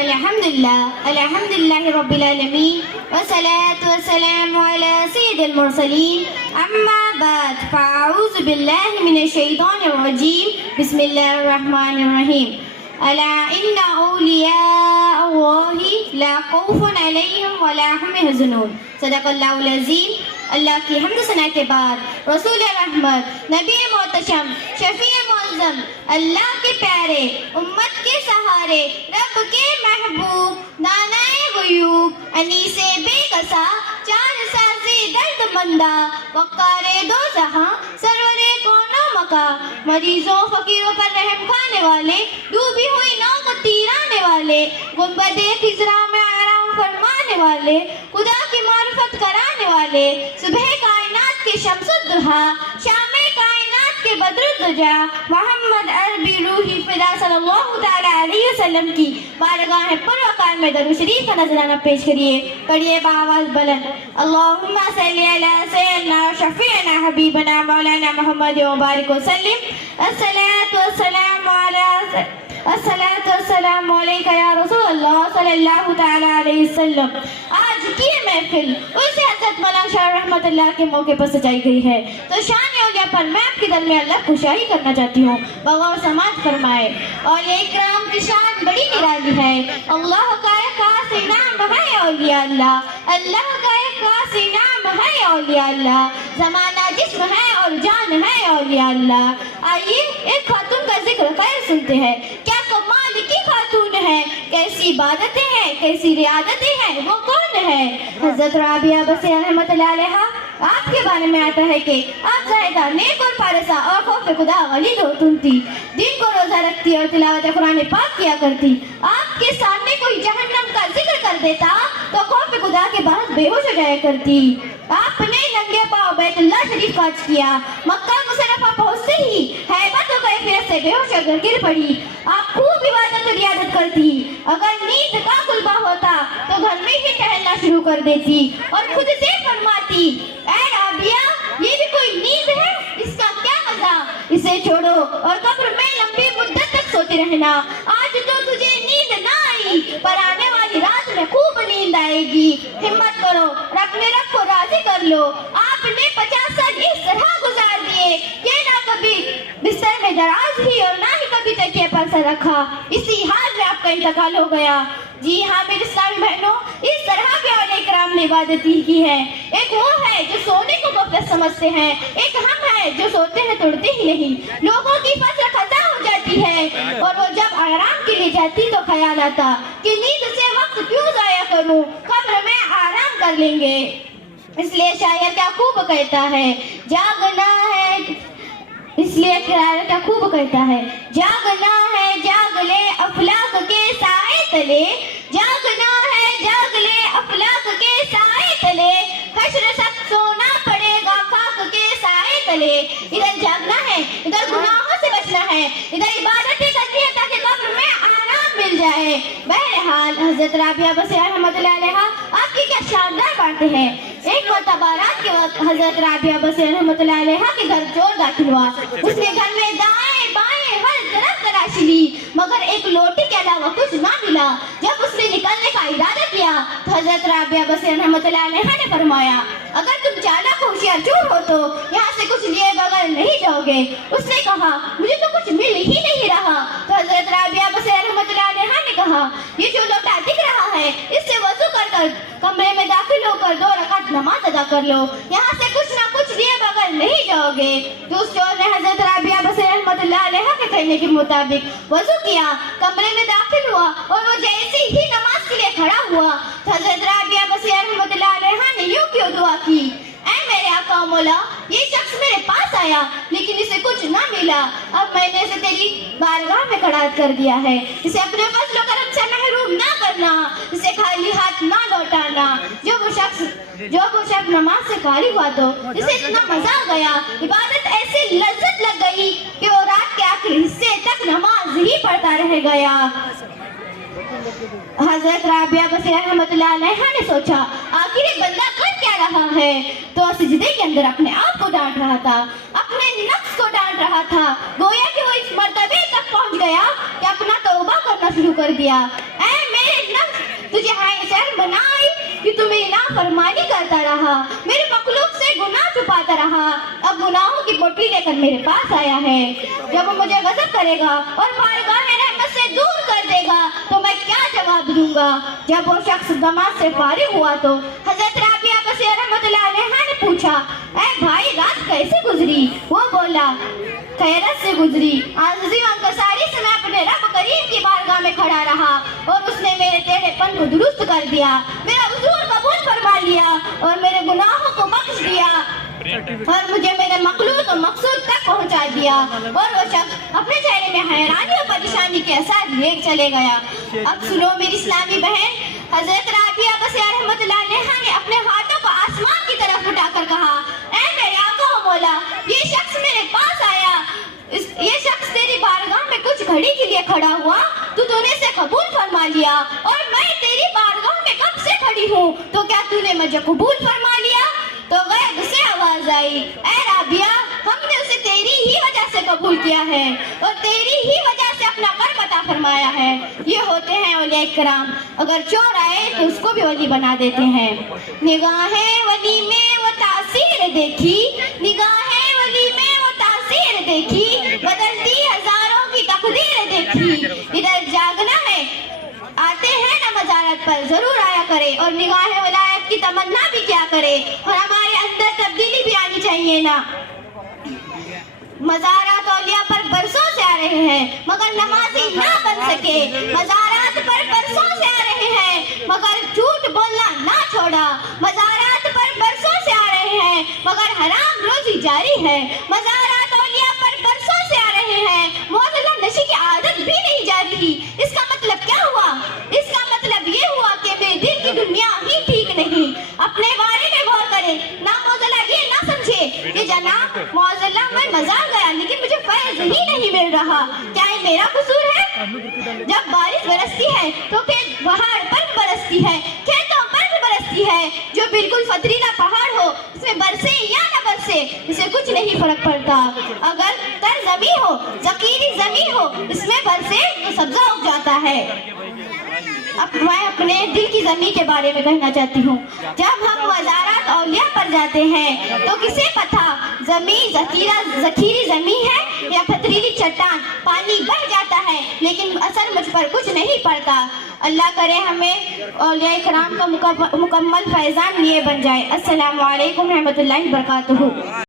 الحمدللہ رب العالمین والصلاة والسلام على سید المرسلین اما بعد فاعوذ باللہ من الشیطان الرجیم بسم اللہ الرحمن الرحیم الا ان اولیاء اللہ لا خوف علیہم ولا هم يحزنون صدق اللہ العظیم۔ اللہ کی حمد و ثنا کے بعد رسول رحمت، نبی محتشم، شفیع معظم، اللہ کے پیارے، امت کے سہارے، رب کے محبوب، نانائے غیوب، انیس بے کسا، چار سازی درد مندہ، وقار دو جہاں، سرور کون و مکا، مریضوں فقیروں پر رحم کھانے والے، ڈوبی ہوئی ناؤ کو تیرانے والے، گنبد خضرا میں آرام فرمانے والے، خدا کی معرفت کرانے والے، صبح کائنات کے شمس الضحیٰ، شام کائنات کے بدر الدجا، محمد عربی روحی فدا صلی اللہ تعالی علیہ وسلم کی بارگاہ پروقار میں درود شریف کا نذرانہ پیش کریے، پڑھیے بآواز بلند۔ اللہم صلی علی سیدنا شفیعنا حبیبنا مولانا محمد وبارک وسلم۔ الصلاة والسلام علیکہ یا رسول اللہ صلی اللہ تعالی علیہ وسلم۔ آج کی محفل اس حضرت مولانا شاہ رحمت اللہ کے موقع پر سجائی گئی ہے، تو شان اولیاء پر میں آپ کے درمیان اللہ کو شاہی کرنا چاہتی ہوں، بغور سماعت فرمائے۔ اولیاء اکرام کی شان بڑی نرالی ہے، اللہ کا ایک خاص انعام ہے اولیاء اللہ، اللہ کا ایک خاص انعام ہے اولیاء اللہ، زمانہ جسم ہے اور جان ہے اولیاء اللہ۔ آئیے ایک خاتون کا ذکر خیر سنتے ہیں، کیا کمال کی خاتون ہے، کیسی عبادتیں ہیں، کیسی ریاضتیں ہیں، وہ کون ہے؟ حضرت رابعہ بصری رحمت اللہ علیہا۔ آپ کے بارے میں آتا ہے کہ آپ زاہدہ، نیک اور پارسہ اور خوف خدا والی خاتون تھی، دن کو روزہ رکھتی اور تلاوت قرآن پاک کیا کرتی۔ آپ کے سامنے کوئی جہنم کا ذکر کر دیتا تو خوف خدا کے بعد بے ہوش ہو جایا کرتی۔ آپ نے ننگے پاؤں بیت اللہ شریف کا حج کیا، مکہ مشرفہ پہنچتے ہی ہیبت و کیفیت سے بے ہوش ہو کر گر پڑی۔ آپ خوب عبادت و ریاضت کرتی، اگر نیند کا غلبہ ہوتا تو گھر میں ہی ٹہلنا شروع کر دیتی اور خود سے فرماتی، اے رابعہ یہ بھی کوئی نیند ہے، اس کا کیا مزہ، اسے چھوڑو اور قبر میں لمبی مدت تک سوتے رہنا۔ آج تو تجھے نیند نہ آئی، پر آنے والی رات میں خوب نیند آئے گی، ہمت کرو اور اپنے رب کو راضی کر لو۔ آپ نے 50 سال اس طرح گزار دیے کہ نہ کبھی بستر میں دراز ہوئی اور نہ ہی کبھی تکیے پر سر رکھا، اسی حال میں آپ کا انتقال ہو گیا۔ جی ہاں میرے اسلامی بہنوں، اس طرح کے اولیاء کرام نے عبادت کی ہے۔ ایک وہ ہے جو سونے کو غفلت سمجھتے ہیں، ایک ہم ہے جو سوتے ہیں توڑتے ہی نہیں۔ لوگوں کی فصل خزاں ہو جاتی ہے اور وہ جب آرام کے لیے جاتی تو خیال آتا کہ نیند سے وقت کیوں ضائع کروں، قبر میں آرام کر لیں گے۔ اس لیے شاعر کیا خوب کہتا ہے، جاگنا ہے، اس لیے شاعر کیا خوب کہتا ہے، جاگنا ہے جاگ لے افلاک کے سائے تلے، جاگنا ہے جاگ لے افلاک کے سائے تلے، حشر سخت سونا پڑے گا خاک کے سائے تلے۔ ادھر جاگنا ہے، ادھر گناہوں سے بچنا ہے، ادھر عبادتیں کرنی ہے تاکہ قبر میں آرام مل جائے۔ بہرحال حضرت رابعہ بصری رحمت اللہ علیہا آپ کی کیا شاندار باتیں ہیں۔ ایک مرتبہ رات کے وقت حضرت رابعہ بصری رحمت اللہ علیہا کے گھر چور داخل ہوا۔ اس نے گھر میں دائیں بائیں ہر طرف تلاشی لی مگر ایک لوٹی کے علاوہ کچھ نہ ملا۔ جب اس نے نکلنے کا ارادہ کیا تو حضرت رابعہ بصری رحمت اللہ علیہا نے فرمایا، اگر تم چالاک ہوشیار چور ہو تو یہاں سے کچھ لیے بغیر نہیں جاؤ گے۔ اس نے کہا، مجھے تو کچھ مل ہی نہیں رہا۔ تو حضرت رابعہ بصری رحمت اللہ علیہا نے کہا، یہ جو لوٹا دکھ رہا ہے اس سے وضو کر کمرے میں داخل ہو کر 2 رکعت نماز ادا کر لو، یہاں سے کچھ نہ کچھ لیے بغیر نہیں جاؤ گے۔ تو اس چور نے حضرت رابعہ بصری رحمت اللہ علیہا کے کہنے کے مطابق وضو کیا، کمرے میں داخل ہوا اور وہ جیسے ہی نماز کے لیے کھڑا ہوا تو حضرت رابعہ بصری رحمت اللہ علیہا نے یوں کیوں دعا کی، اے میرے آقا مولا، یہ شخص میرے پاس آیا لیکن اسے کچھ نہ ملا، اب میں نے اسے تیری بارگاہ میں کھڑا کر دیا ہے، اسے اپنے فضل و کرم سے محروم نہ کرنا، اسے خالی ہاتھ نہ لوٹانا۔ جو وہ شخص نماز سے فارغ ہوا تو اسے اتنا مزہ آ گیا، عبادت ایسی لذت لگ گئی کہ وہ رات کے آخری حصے تک نماز ہی پڑھتا رہ گیا۔ حضرت رابعہ بصری رحمت اللہ علیہا نے سوچا، آخر یہ بندہ کر کیا رہا ہے؟ تو سجدے کے اندر اپنے آپ کو ڈانٹ رہا تھا، اپنے نفس کو ڈانٹ رہا تھا، گویا کہ وہ اس مرتبے تک پہنچ گیا کہ اپنا توبہ کرنا شروع کر دیا۔ اے میرے تجھے ہائے شرم نہ آئی کہ تم میری نافرمانی کرتا رہا، میرے مخلوق سے گناہ چھپاتا رہا، اب گناہوں کی بوٹلی لے کر میرے پاس آیا ہے۔ جب وہ مجھے غضب کرے گا اور بارگاہ رحمت سے دور کر دے گا تو میں کیا جواب دوں گا؟ جب وہ شخص نماز سے فارغ ہوا تو حضرت رابعہ بصیرہ رحمۃ اللہ علیہا نے پوچھا، اے بھائی رات کیسے گزری؟ وہ بولا، خیرت سے گزری، عاجزی و انکساری سے میں اپنے رب کریم کی بارگاہ میں کھڑا رہا اور اس نے میرے ٹیڑھے پن کو درست کر دیا، میرا عذور قبول فرما لیا اور میرے گناہوں کو بخش دیا اور مجھے میرے مقصود و مقصود تک پہنچا دیا۔ اور وہ شخص اپنے چہرے میں حیرانی اور پریشانی کے اثر لے چلے گیا۔ اب سنو میری اسلامی بہن، حضرت رابعہ بصیرہ رحمۃ اللہ علیہا نے اپنے ہاتھوں کو آسمان کی طرف اٹھا کر کہا، اے میرے آقا و مولا، یہ شخص میرے پاس آیا، یہ شخص تیری بارگاہ میں کچھ گھڑی کے لیے کھڑا ہوا تو نے اسے قبول فرما لیا، اور میں تیری بارگاہ میں کب سے کھڑی ہوں تو کیا نے مجھے قبول فرما لیا؟ تو غیب سے آواز آئی، اے رابعہ، ہم نے اسے تیری ہی وجہ سے قبول کیا ہے اور تیری ہی وجہ سے اپنا قرب عطا فرمایا ہے۔ یہ ہوتے ہیں اولیاء کرام، اگر چور آئے تو اس کو بھی ولی بنا دیتے ہیں۔ نگاہیں ولی میں وہ تاثیر دیکھی، نگاہیں ولی میں وہ تاثیر دیکھی، بدلتی ہزاروں کی تقدیر دیکھی۔ ادھر جاگنا ہے، آتے ہیں نا مزارت پر، ضرور آیا کرے اور نگاہ ولایت کی تمنا بھی کیا کرے، اور ہمارے اندر تبدیلی بھی آنی چاہیے نا۔ مزارات اولیاء پر برسوں سے آ رہے ہیں مگر نمازی نہ بن سکے، مزارات پر برسوں سے آ رہے ہیں مگر جھوٹ بولنا نہ چھوڑا، مزارات پر برسوں سے آ رہے ہیں مگر حرام روزی جاری ہے، مزارات اولیاء پر برسوں سے آ رہے ہیں معتدل نشے کی عادت بھی نہیں جا رہی۔ اس کا مطلب کیا ہوا؟ اس کا مطلب یہ ہوا کہ بے دل کی دنیا ہی ٹھیک نہیں۔ اپنے بارے میں غور کرے، نامعتدل یہ نہ سمجھے کہ جناب معتدل میں مزار گیا لیکن مجھے فیض ہی نہیں مل رہا، کیا یہ میرا قصور ہے؟ جب بارش برستی ہے تو پھر پہاڑ پر برستی ہے، کھیتوں پر بھی برستی ہے، جو بالکل پتھریلا پہاڑ ہو اس میں برسے یا نہ برسے اسے کچھ نہیں فرق پڑتا، اگر تر زمین ہو، زخیری زمین ہو، اس میں برسے تو سبزہ اگ جاتا ہے۔ اب میں اپنے دل کی زمین کے بارے میں کہنا چاہتی ہوں، جب ہم مزارات اولیاء پر جاتے ہیں تو کسے پتہ زمین ذخیری زمین ہے یا پتھریلی چٹان، پانی بہ جاتا ہے لیکن اثر مجھ پر کچھ نہیں پڑتا۔ اللہ کرے ہمیں اولیاء کرام کا مکمل فیضان لیے بن جائے۔ السلام علیکم رحمۃ اللہ وبرکاتہ۔